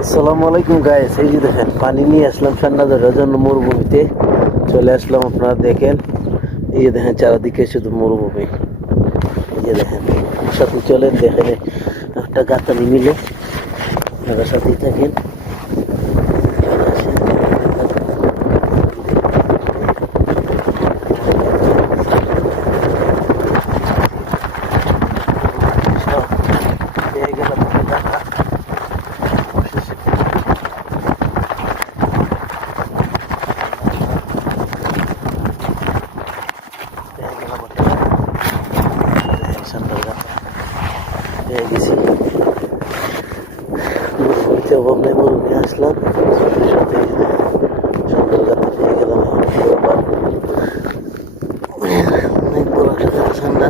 আসসালামু আলাইকুম গাইস, এই যে দেখেন পানি নিয়ে আসলাম ঠান্ডা ধরার জন্য মরুভূমিতে চলে আসলাম। আপনারা দেখেন, এই যে দেখেন চারিদিকে শুধু মরুভূমি। এই যে দেখেন, সাথে চলেন দেখেন একটা গাতানি মিলে, আপনারা সাথেই থাকেন। পেয়ে গেলাম একটা গাথা। পেয়ে গেলাম একটা সুন্দর গাথা পেয়ে গেছি। মরুভূমিতে অভাব নেই, মরুভূমি আসলাম সাথে সুন্দর গাথা পেয়ে গেলাম। অনেক বড় একটা গাথা ঠান্ডা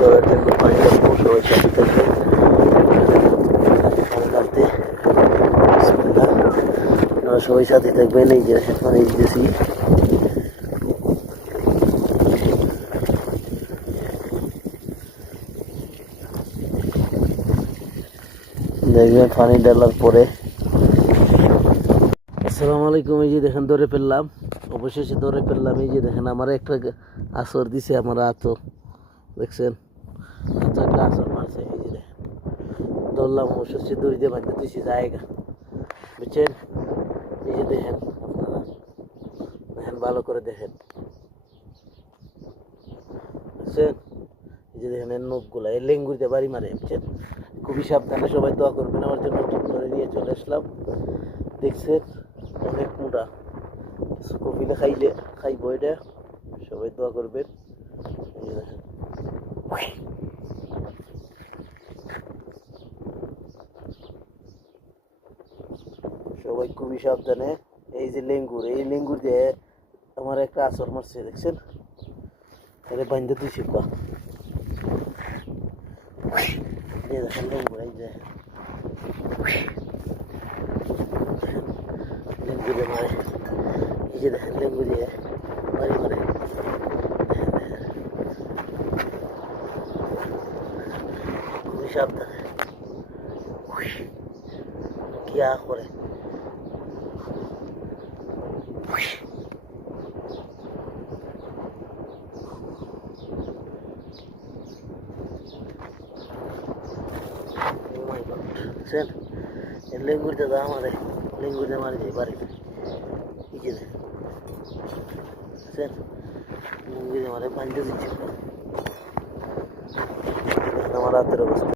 ধরার জন্য পানি রাখবো, সবাই সাথে থাকবে। পানি ঢালতে বিসমিল্লাহ, আপনারা সবাই সাথে থাকবেন। এই যে পানি দিতেছি, দেখবেন পানি ঢালার পরে। আসসালামু আলাইকুম, এই যে দেখেন ধরে ফেললাম, অবশেষে ধরে ফেললাম। এই যে দেখেন আমার একটা আসর দিছে, আমার আতো দেখছেন, আচ্ছা একটা আসর মারছে। এই যে দেখেন ধরলাম, অবশেষে দড়ি দিয়ে বাঁধতে দিছি জায়গা, বুঝছেন। এই যে দেখেন, আপনারা দেখেন, ভালো করে দেখেন, বুঝছেন। এই যে দেখেন এর নখগুলা, এর লেঙ্গুরিতে বাড়ি মারে, বুঝছেন। খুবই সাবধানে সবাই দোয়া করবেন আমার জন্য। ঠিক করে নিয়ে চলে আসলাম, দেখছেন অনেক মোটা। কপিলে খাইলে খাইব এটা, সবাই দোয়া করবেন। এই যে দেখেন, সবাই খুবই সাবধানে। এই যে লেঙ্গুর, এই লেঙ্গুর দিয়ে আমার একটা আসর মারছে, দেখছেন। তাহলে বান্ধে দিয়েছি পা। এই দেখেন লেঙ্গুর, এই যে লেঙ্গুরে মারে। এই যে দেখেন লেঙ্গু দিয়ে বাড়ি মারে, খুবই সাবধানে কিয়া করে। বুঝছেন, এই লেঙ্গুরিতে তো আমারে লেঙ্গুরিতে মারি যায় বাড়ি। এই যে দেখেন, বুঝছেন, লেঙ্গুরিতে মারে বান্ধে দিচ্ছে আমার হাতের অবস্থা।